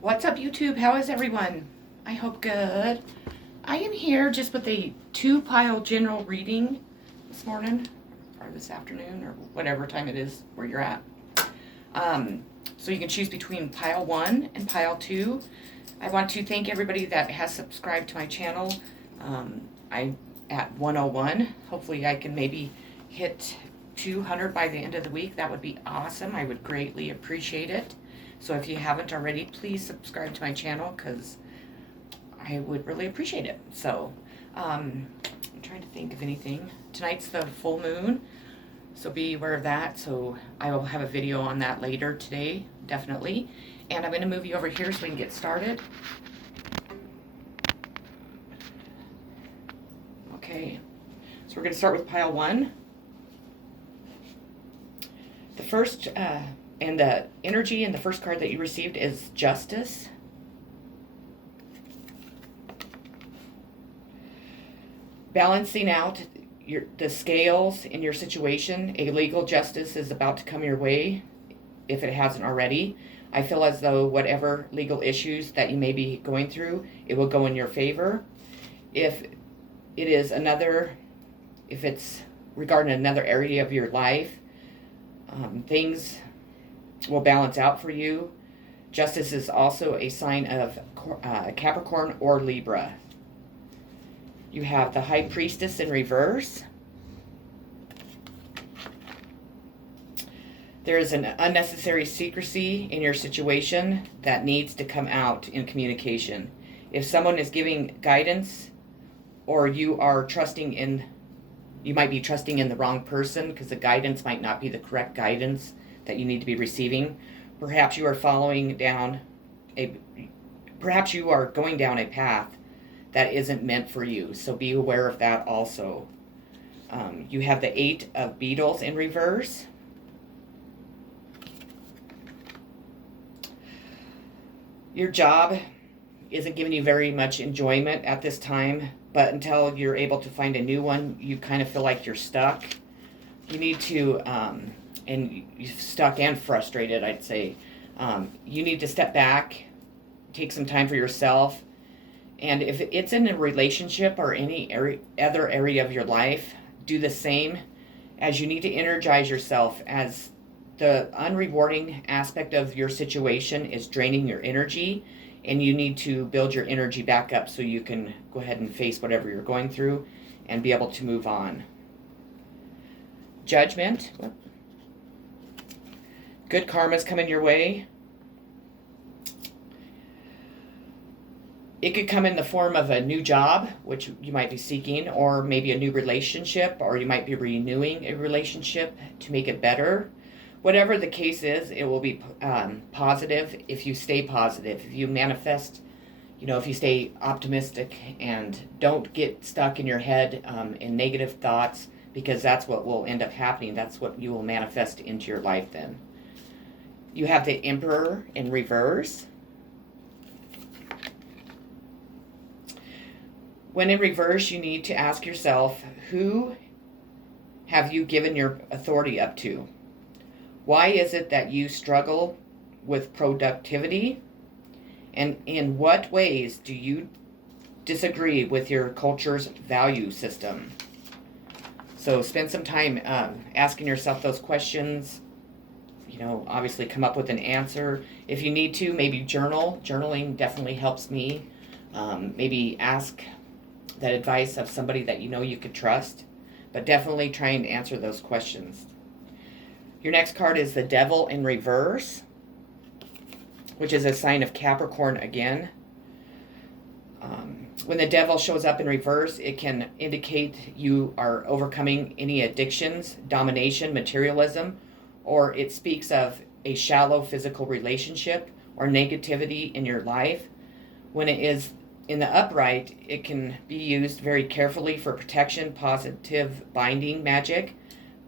What's up, YouTube? How is everyone? I hope good. I am here just with a 2-pile general reading this morning, or this afternoon, or whatever time it is where you're at. So you can choose between pile 1 and pile 2. I want to thank everybody that has subscribed to my channel. I'm at 101. Hopefully I can maybe hit 200 by the end of the week. That would be awesome. I would greatly appreciate it. So if you haven't already, please subscribe to my channel because I would really appreciate it. So I'm trying to think of anything. Tonight's the full moon, so be aware of that. So I will have a video on that later today, definitely. And I'm going to move you over here so we can get started. Okay, so we're going to start with pile 1. The first and the energy in the first card that you received is Justice. Balancing out the scales in your situation. A legal justice is about to come your way, if it hasn't already. I feel as though whatever legal issues that you may be going through, it will go in your favor. If it's regarding another area of your life, things will balance out for you. Justice is also a sign of Capricorn or Libra. You have the High Priestess in reverse. There is an unnecessary secrecy in your situation that needs to come out in communication. If someone is giving guidance, or you might be trusting in the wrong person because the guidance might not be the correct guidance that you need to be receiving. Perhaps you are going down a path that isn't meant for you. So be aware of that also. You have the 8 of Beetles in reverse. Your job isn't giving you very much enjoyment at this time, but until you're able to find a new one, you kind of feel like you're stuck. You need to, and you're stuck and frustrated, I'd say. You need to step back, take some time for yourself, and if it's in a relationship or any other area of your life, do the same, as you need to energize yourself, as the unrewarding aspect of your situation is draining your energy, and you need to build your energy back up so you can go ahead and face whatever you're going through and be able to move on. Judgment. Good karma's coming your way. It could come in the form of a new job, which you might be seeking, or maybe a new relationship, or you might be renewing a relationship to make it better. Whatever the case is, it will be positive if you stay positive, if you manifest, if you stay optimistic and don't get stuck in your head in negative thoughts, because that's what will end up happening. That's what you will manifest into your life then. You have the Emperor in reverse. When in reverse, you need to ask yourself, who have you given your authority up to? Why is it that you struggle with productivity? And in what ways do you disagree with your culture's value system? So spend some time asking yourself those questions. Obviously come up with an answer. If you need to, maybe journal. Journaling definitely helps me. Maybe ask that advice of somebody that you could trust. But definitely try and answer those questions. Your next card is the Devil in reverse, which is a sign of Capricorn again. When the Devil shows up in reverse, it can indicate you are overcoming any addictions, domination, materialism, or it speaks of a shallow physical relationship or negativity in your life. When it is in the upright, it can be used very carefully for protection, positive binding magic,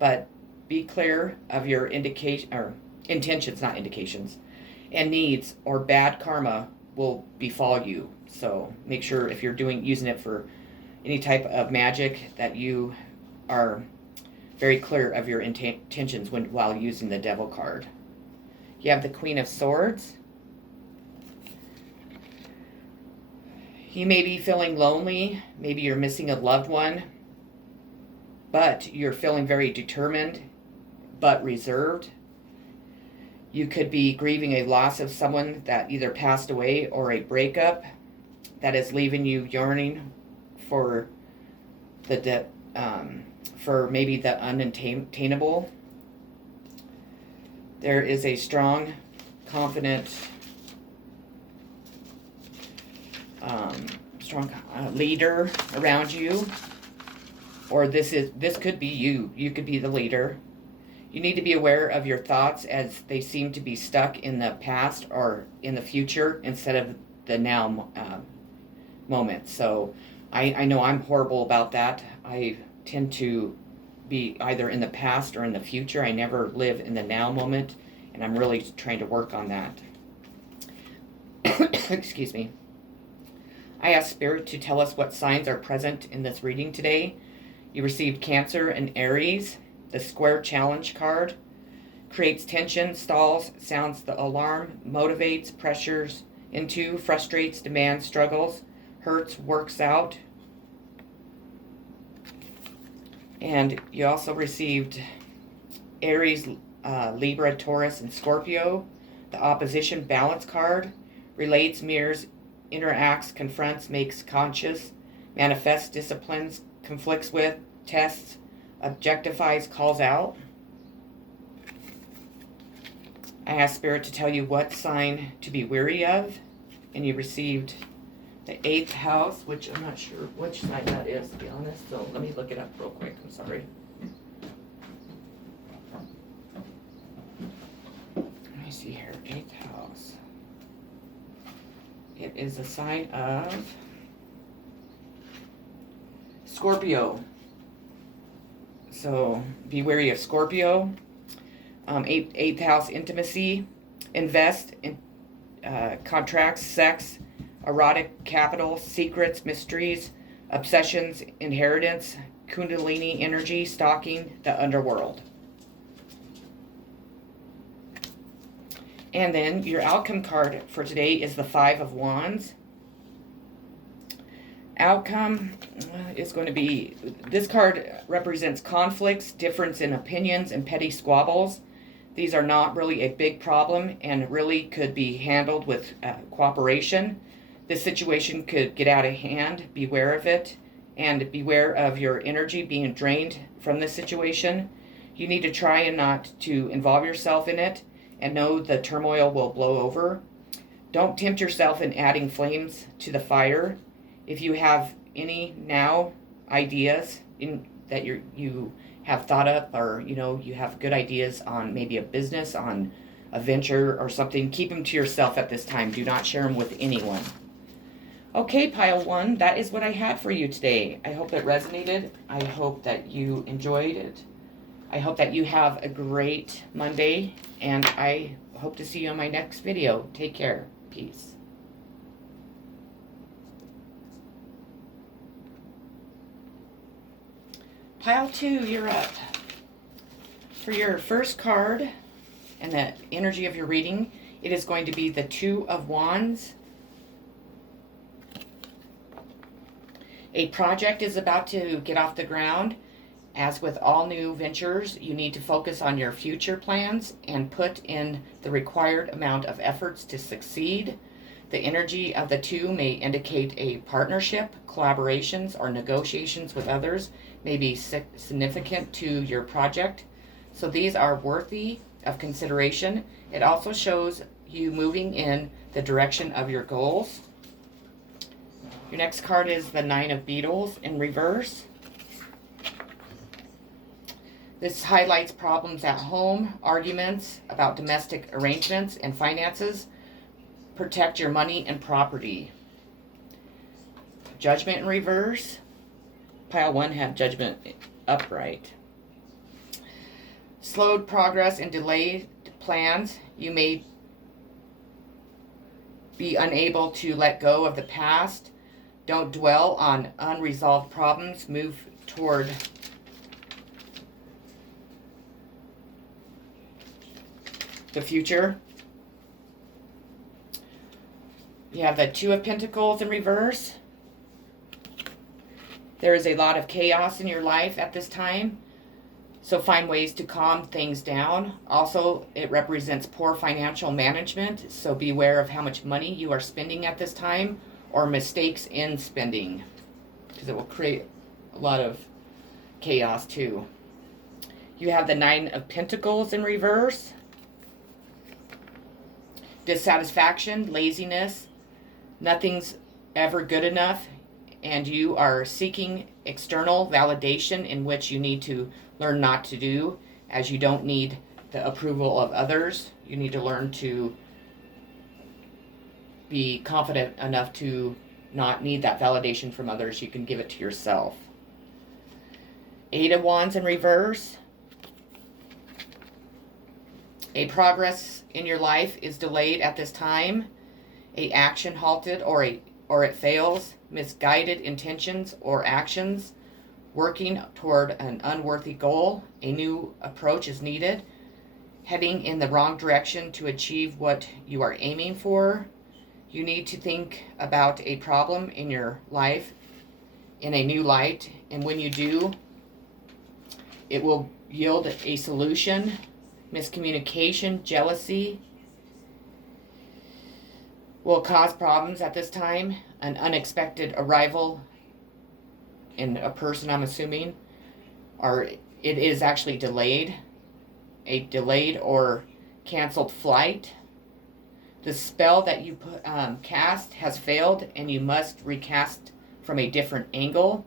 but be clear of your intentions, not indications, and needs, or bad karma will befall you. So make sure if you're using it for any type of magic that you are very clear of your intentions while using the Devil card. You have the Queen of Swords. You may be feeling lonely. Maybe you're missing a loved one, but you're feeling very determined but reserved. You could be grieving a loss of someone that either passed away or a breakup that is leaving you yearning for for maybe the unattainable. There is a strong, confident, leader around you, or this could be you. You could be the leader. You need to be aware of your thoughts as they seem to be stuck in the past or in the future instead of the now moment. So I know I'm horrible about that. I tend to be either in the past or in the future. I never live in the now moment, and I'm really trying to work on that. Excuse me. I ask Spirit to tell us what signs are present in this reading today. You received Cancer and Aries. The Square Challenge card creates tension, stalls, sounds the alarm, motivates, pressures into, frustrates, demands, struggles, hurts, works out. And you also received Aries, Libra, Taurus, and Scorpio. The Opposition Balance card relates, mirrors, interacts, confronts, makes conscious, manifests, disciplines, conflicts with, tests, objectifies, calls out. I asked Spirit to tell you what sign to be wary of, and you received the 8th house, which I'm not sure which sign that is, to be honest, so let me look it up real quick. I'm sorry. Let me see here. 8th house. It is a sign of Scorpio. So be wary of Scorpio. 8th house, intimacy, invest in contracts, sex, erotic, capital, secrets, mysteries, obsessions, inheritance, kundalini energy, stalking, the underworld. And then your outcome card for today is the 5 of Wands. Outcome is going to be, this card represents conflicts, difference in opinions, and petty squabbles. These are not really a big problem and really could be handled with cooperation. This situation could get out of hand. Beware of it, and beware of your energy being drained from this situation. You need to try and not to involve yourself in it, and know the turmoil will blow over. Don't tempt yourself in adding flames to the fire. If you have any now ideas that you have thought up, or you have good ideas on maybe a business, on a venture or something, keep them to yourself at this time. Do not share them with anyone. Okay, pile 1, that is what I had for you today. I hope it resonated. I hope that you enjoyed it. I hope that you have a great Monday, and I hope to see you on my next video. Take care. Peace. Pile 2, you're up. For your first card and the energy of your reading, it is going to be the 2 of Wands. A project is about to get off the ground. As with all new ventures, you need to focus on your future plans and put in the required amount of efforts to succeed. The energy of the 2 may indicate a partnership, collaborations, or negotiations with others may be significant to your project. So these are worthy of consideration. It also shows you moving in the direction of your goals. Your next card is the 9 of Beetles in reverse. This highlights problems at home, arguments about domestic arrangements and finances. Protect your money and property. Judgment in reverse. Pile 1 had Judgment upright. Slowed progress and delayed plans. You may be unable to let go of the past. Don't dwell on unresolved problems. Move toward the future. You have the Two of Pentacles in reverse. There is a lot of chaos in your life at this time. So find ways to calm things down. Also, it represents poor financial management. So beware of how much money you are spending at this time or mistakes in spending, because it will create a lot of chaos too. You have the Nine of Pentacles in reverse. Dissatisfaction, laziness, nothing's ever good enough, and you are seeking external validation in which you need to learn not to do, as you don't need the approval of others. You need to learn to be confident enough to not need that validation from others. You can give it to yourself. Eight of Wands in reverse. A progress in your life is delayed at this time. A action halted or it fails. Misguided intentions or actions. Working toward an unworthy goal. A new approach is needed. Heading in the wrong direction to achieve what you are aiming for. You need to think about a problem in your life in a new light. And when you do, it will yield a solution. Miscommunication, jealousy will cause problems at this time. An unexpected arrival in a person, I'm assuming, or it is actually delayed. A delayed or canceled flight. The spell that you cast has failed and you must recast from a different angle.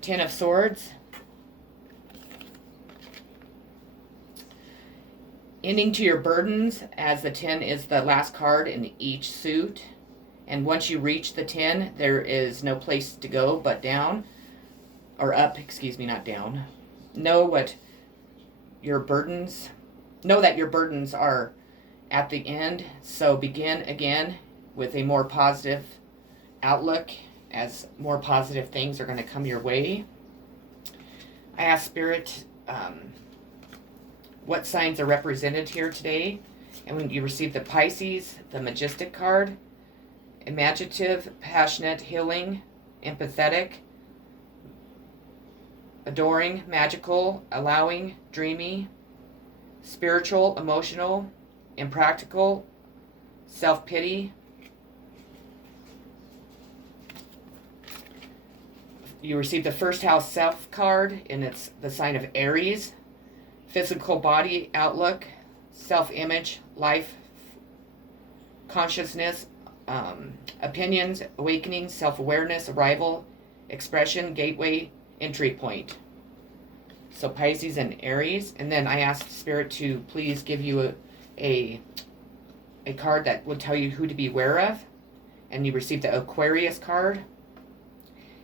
Ten of Swords. Ending to your burdens, as the 10 is the last card in each suit. And once you reach the 10, there is no place to go but down. Or up, excuse me, not down. Know that your burdens are at the end. So begin again with a more positive outlook, as more positive things are going to come your way. I ask Spirit, what signs are represented here today? And when you receive the Pisces, the Majestic card, imaginative, passionate, healing, empathetic, adoring, magical, allowing, dreamy, spiritual, emotional, impractical, self-pity. You receive the first house self card, and it's the sign of Aries. Physical body outlook, self-image, life, consciousness, opinions, awakening, self-awareness, arrival, expression, gateway, entry point. So Pisces and Aries. And then I asked Spirit to please give you a card that would tell you who to beware of. And you received the Aquarius card.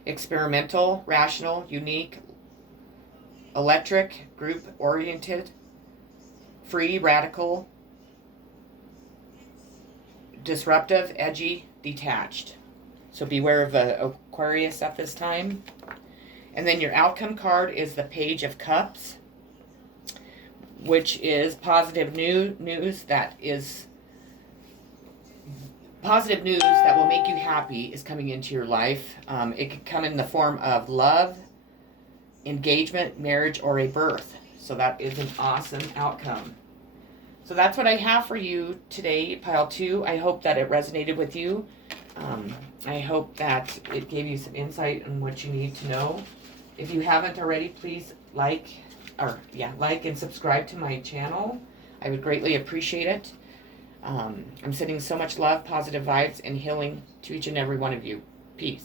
Experimental, rational, unique, electric, group-oriented, free, radical, disruptive, edgy, detached. So beware of Aquarius at this time. And then your outcome card is the Page of Cups, which is positive news that will make you happy is coming into your life. It could come in the form of love, engagement, marriage, or a birth. So that is an awesome outcome. So that's what I have for you today, Pile 2. I hope that it resonated with you. I hope that it gave you some insight on what you need to know. If you haven't already, please like and subscribe to my channel. I would greatly appreciate it. I'm sending so much love, positive vibes, and healing to each and every one of you. Peace.